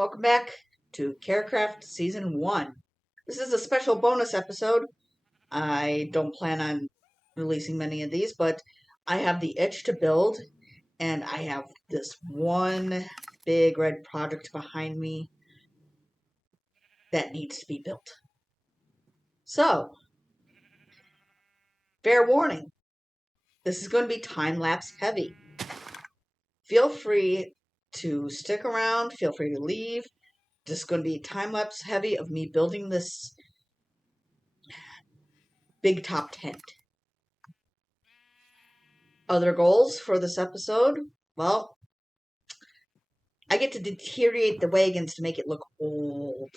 welcome back to Carecraft Season 1. This is a special bonus episode. I don't plan on releasing many of these, but I have the itch to build, and I have this one big red project behind me that needs to be built. So, fair warning, this is going to be time-lapse heavy. Feel free to stick around, feel free to leave. This is going to be time-lapse heavy of me building this big top tent. Other goals for this episode? Well, I get to deteriorate the wagons to make it look old.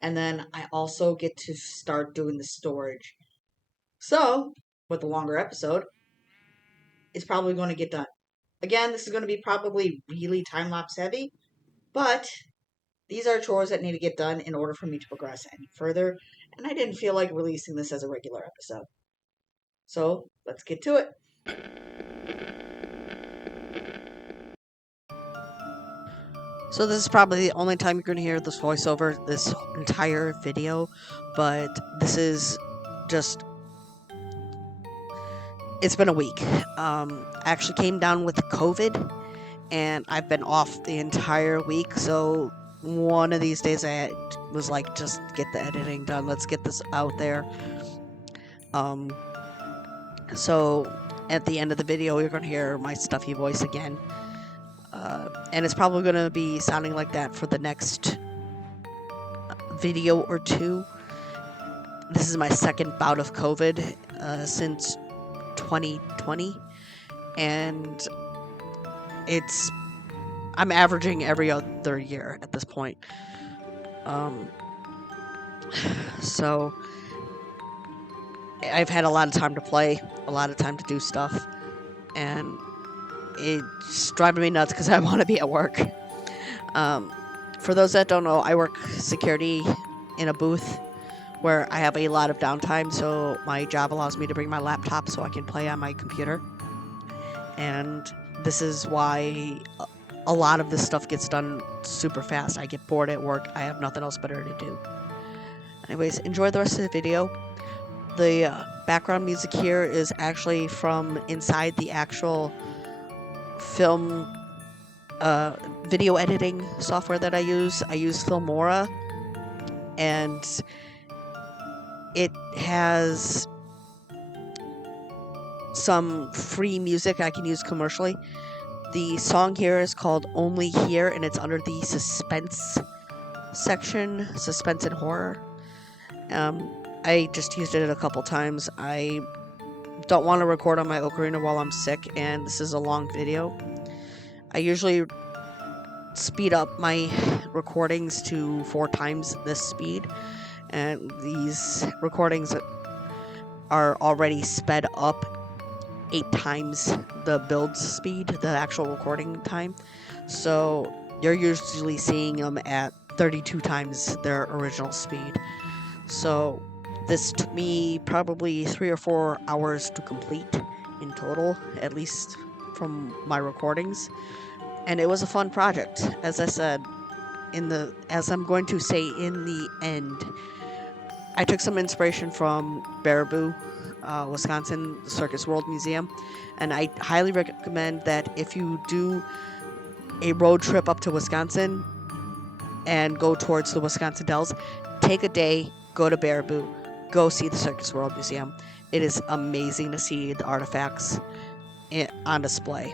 And then I also get to start doing the storage. So, with a longer episode, it's probably going to get done. Again, this is going to be probably really time-lapse heavy, but these are chores that need to get done in order for me to progress any further, and I didn't feel like releasing this as a regular episode. So, let's get to it. So this is probably the only time you're going to hear this voiceover this entire video, but this is just, it's been a week. I actually came down with COVID, and I've been off the entire week, so one of these days I was like, just get the editing done, let's get this out there. So at the end of the video, you're going to hear my stuffy voice again. And it's probably going to be sounding like that for the next video or two. This is my second bout of COVID since 2020. And I'm averaging every other year at this point. So I've had a lot of time to play, a lot of time to do stuff. And it's driving me nuts because I want to be at work. For those that don't know, I work security in a booth where I have a lot of downtime, so my job allows me to bring my laptop so I can play on my computer. And this is why a lot of this stuff gets done super fast. I get bored at work. I have nothing else better to do. Anyways, enjoy the rest of the video. The background music here is actually from inside the actual film video editing software that I use. I use Filmora, and it has some free music I can use commercially. The song here is called Only Here, and it's under the suspense section, suspense and horror. I just used it a couple times. I don't want to record on my ocarina while I'm sick, and this is a long video. I usually speed up my recordings to 4 times this speed, and these recordings are already sped up 8 times the build speed, the actual recording time. So you're usually seeing them at 32 times their original speed. So this took me probably 3 or 4 hours to complete in total, at least from my recordings. And it was a fun project. As I said, as I'm going to say in the end, I took some inspiration from Baraboo, Wisconsin Circus World Museum, and I highly recommend that if you do a road trip up to Wisconsin and go towards the Wisconsin Dells, take a day, go to Baraboo, go see the Circus World Museum. It is amazing to see the artifacts on display.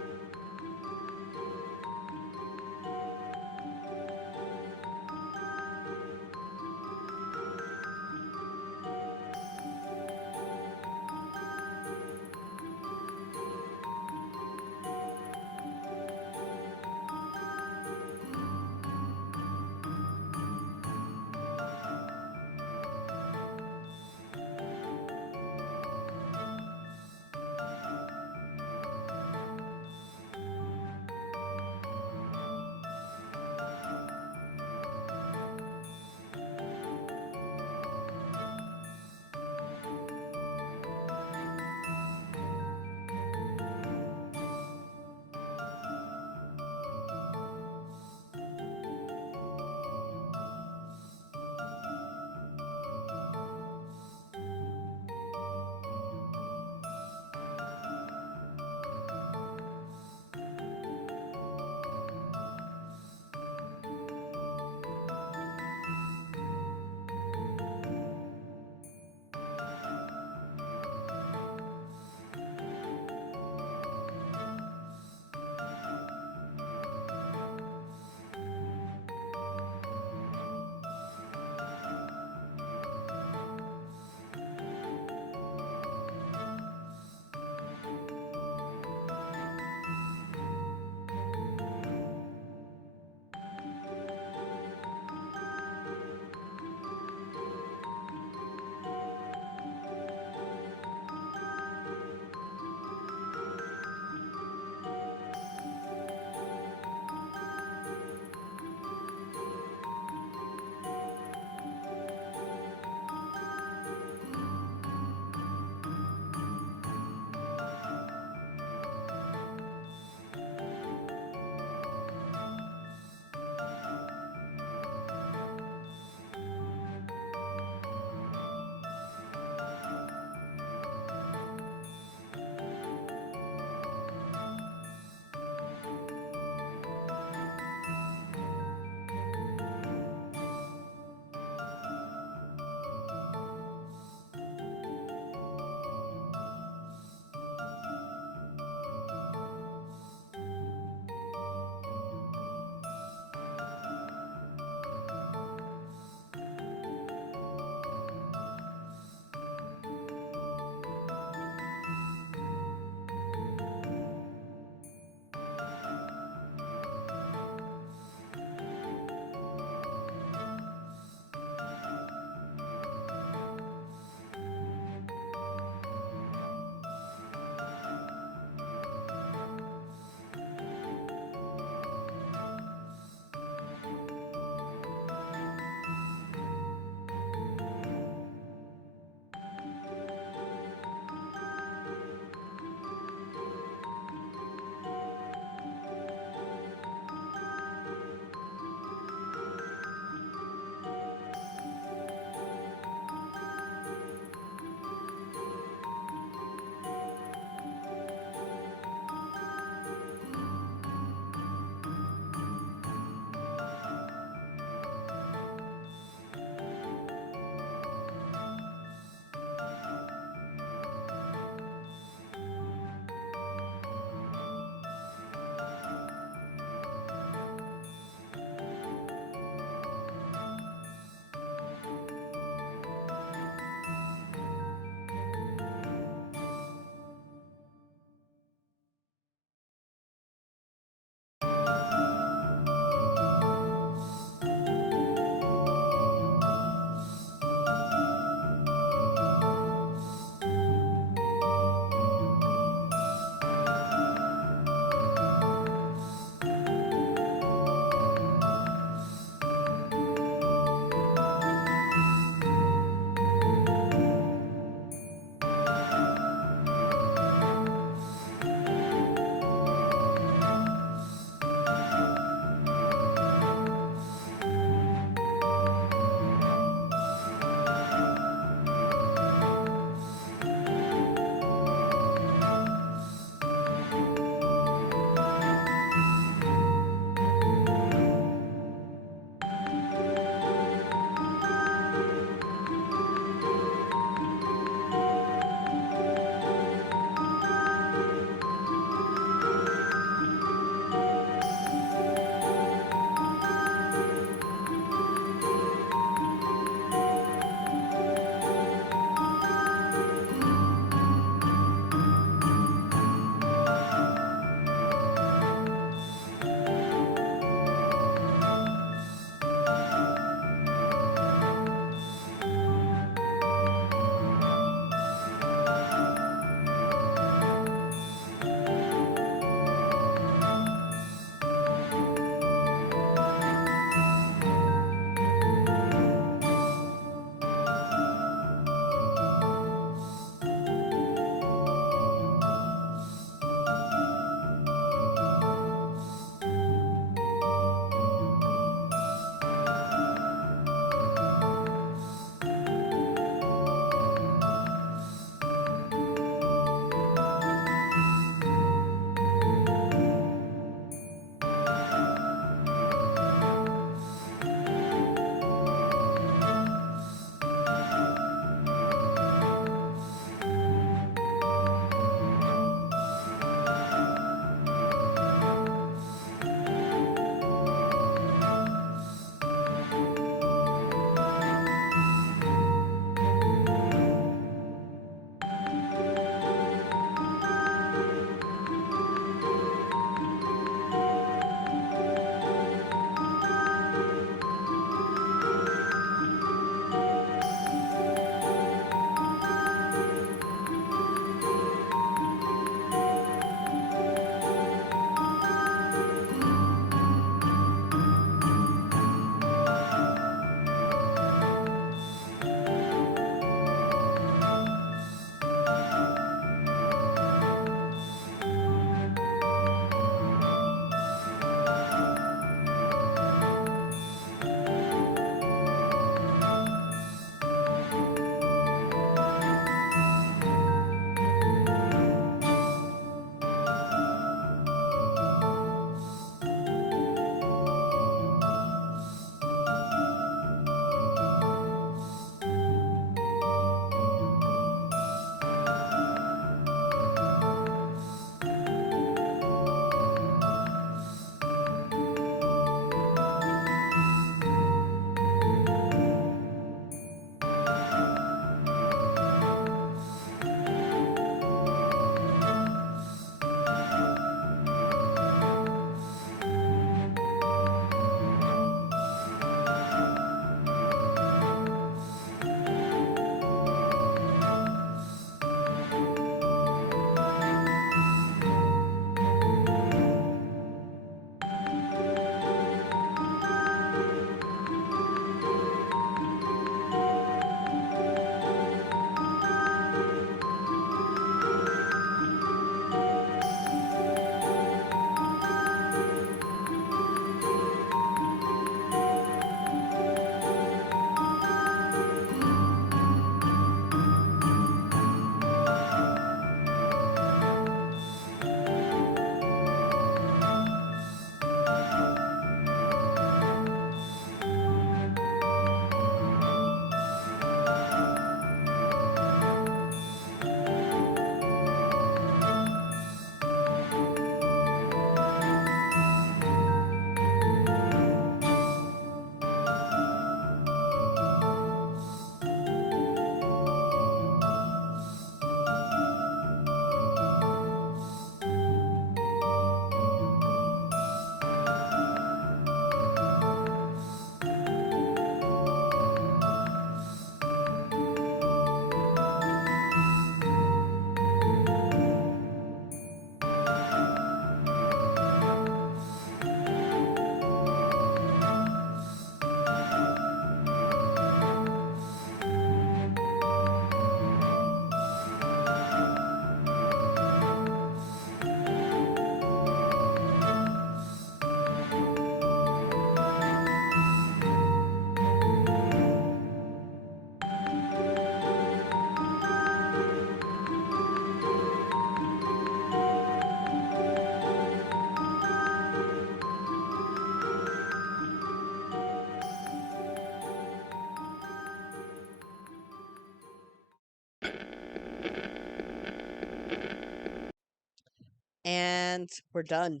And we're done.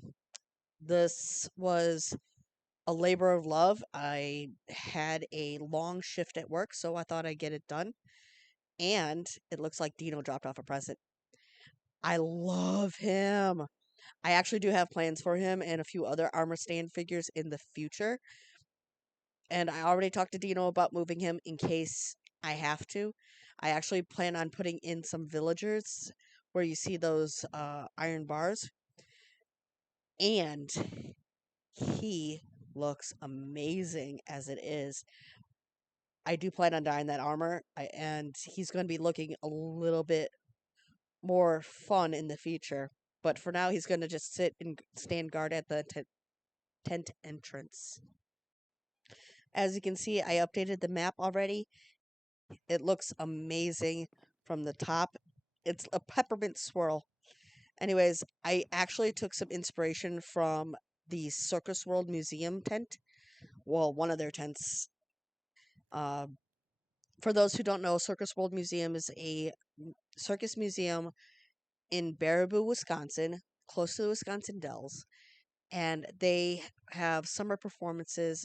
This was a labor of love. I had a long shift at work, so I thought I'd get it done. And it looks like Dino dropped off a present. I love him. I actually do have plans for him and a few other armor stand figures in the future. And I already talked to Dino about moving him in case I have to. I actually plan on putting in some villagers where you see those iron bars. And he looks amazing as it is. I do plan on dyeing that armor, and he's going to be looking a little bit more fun in the future. But for now, he's going to just sit and stand guard at the tent entrance. As you can see, I updated the map already. It looks amazing from the top. It's a peppermint swirl. Anyways, I actually took some inspiration from the Circus World Museum tent. Well, one of their tents. Uh, for those who don't know, Circus World Museum is a circus museum in Baraboo, Wisconsin, close to the Wisconsin Dells. And they have summer performances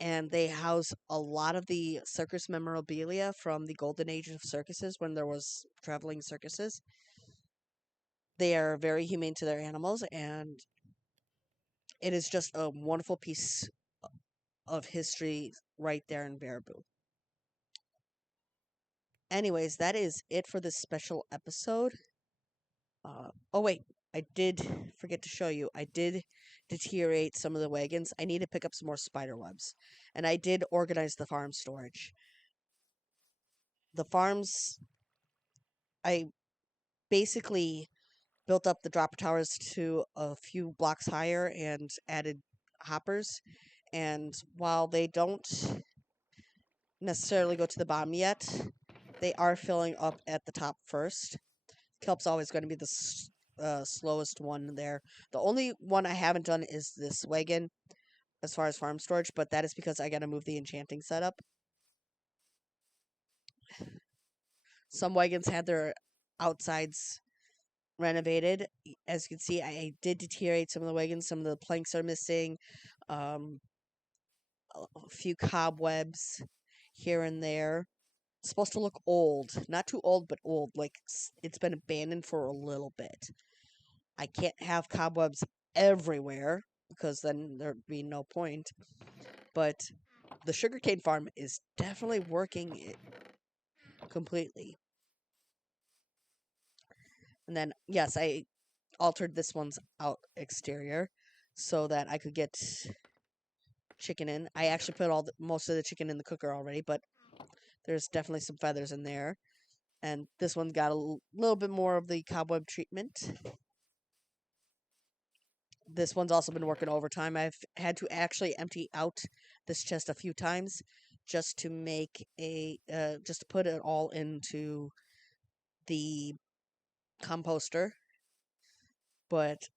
and they house a lot of the circus memorabilia from the golden age of circuses when there was traveling circuses. They are very humane to their animals, and it is just a wonderful piece of history right there in Baraboo. Anyways, that is it for this special episode. Oh wait, I did forget to show you. I did deteriorate some of the wagons. I need to pick up some more spider webs, and I did organize the farm storage. The farms, I basically built up the dropper towers to a few blocks higher and added hoppers. And while they don't necessarily go to the bottom yet, they are filling up at the top first. Kelp's always going to be the slowest one there. The only one I haven't done is this wagon as far as farm storage, but that is because I got to move the enchanting setup. Some wagons had their outsides renovated. As you can see, I did deteriorate some of the wagons. Some of the planks are missing. Um, a few cobwebs here and there. It's supposed to look old. Not too old, but old. Like it's been abandoned for a little bit. I can't have cobwebs everywhere because then there'd be no point. But the sugarcane farm is definitely working it completely. And then, yes, I altered this one's out exterior so that I could get chicken in. I actually put most of the chicken in the cooker already, but there's definitely some feathers in there. And this one's got a little bit more of the cobweb treatment. This one's also been working overtime. I've had to actually empty out this chest a few times just to make just to put it all into the composter. But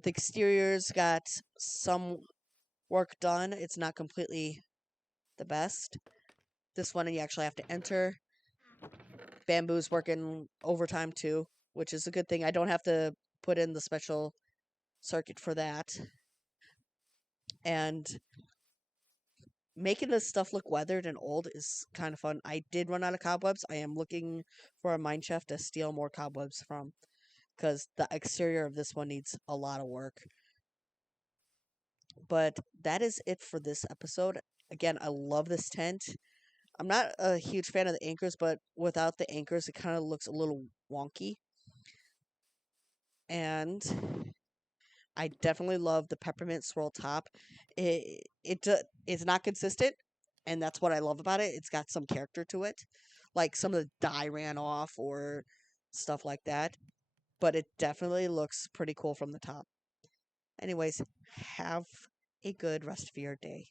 the exterior's got some work done. It's not completely the best. This one you actually have to enter. Bamboo's working overtime too, which is a good thing. I don't have to put in the special circuit for that. And making this stuff look weathered and old is kind of fun. I did run out of cobwebs. I am looking for a mine shaft to steal more cobwebs from because the exterior of this one needs a lot of work. But that is it for this episode. Again, I love this tent. I'm not a huge fan of the anchors, but without the anchors, it kind of looks a little wonky. And I definitely love the peppermint swirl top. It's not consistent, and that's what I love about it. It's got some character to it, like some of the dye ran off or stuff like that. But it definitely looks pretty cool from the top. Anyways, have a good rest of your day.